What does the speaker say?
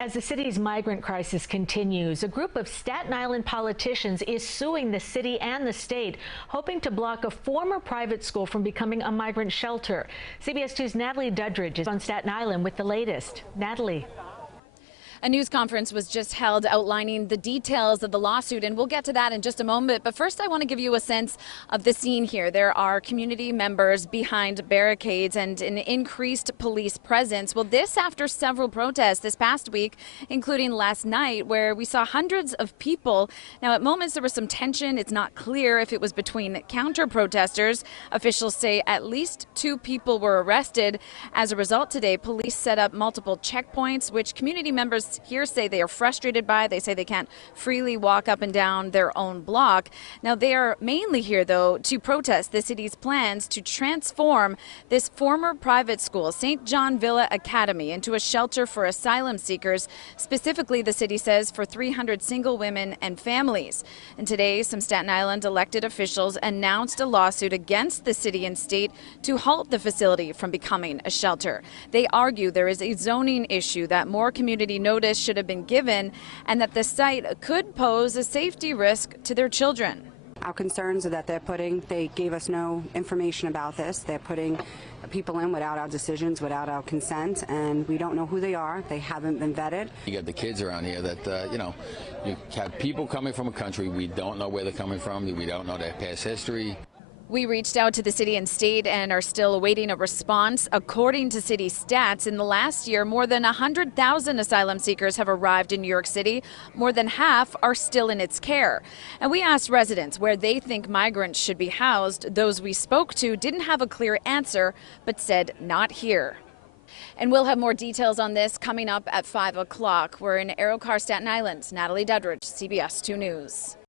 As the city's migrant crisis continues, a group of Staten Island politicians is suing the city and the state, hoping to block a former private school from becoming a migrant shelter. CBS 2's Natalie Duddridge is on Staten Island with the latest. Natalie. A news conference was just held outlining the details of the lawsuit, and we'll get to that in just a moment. But first, I want to give you a sense of the scene here. There are community members behind barricades and an increased police presence. Well, this after several protests this past week, including last night, where we saw hundreds of people. Now, at moments, there was some tension. It's not clear if it was between counter-protesters. Officials say at least 2 people were arrested. As a result, today, police set up multiple checkpoints, which community members here say they are frustrated by. They say they can't freely walk up and down their own block. Now, they are mainly here, though, to protest the city's plans to transform this former private school, St. John Villa Academy, into a shelter for asylum seekers. Specifically, the city says for 300 single women and families. And today, some Staten Island elected officials announced a lawsuit against the city and state to halt the facility from becoming a shelter. They argue there is a zoning issue that more community notice should have been given, and that the site could pose a safety risk to their children. Our concerns are that they gave us no information about this. They're putting people in without our decisions, without our consent, and we don't know who they are. They haven't been vetted. You got the kids around here that, you have people coming from a country, we don't know where they're coming from, we don't know their past history. We reached out to the city and state and are still awaiting a response. According to city stats, in the last year, more than 100,000 asylum seekers have arrived in New York City. More than half are still in its care. And we asked residents where they think migrants should be housed. Those we spoke to didn't have a clear answer, but said not here. And we'll have more details on this coming up at 5 o'clock. We're in Aerocar, Staten Island. Natalie Duddridge, CBS 2 News.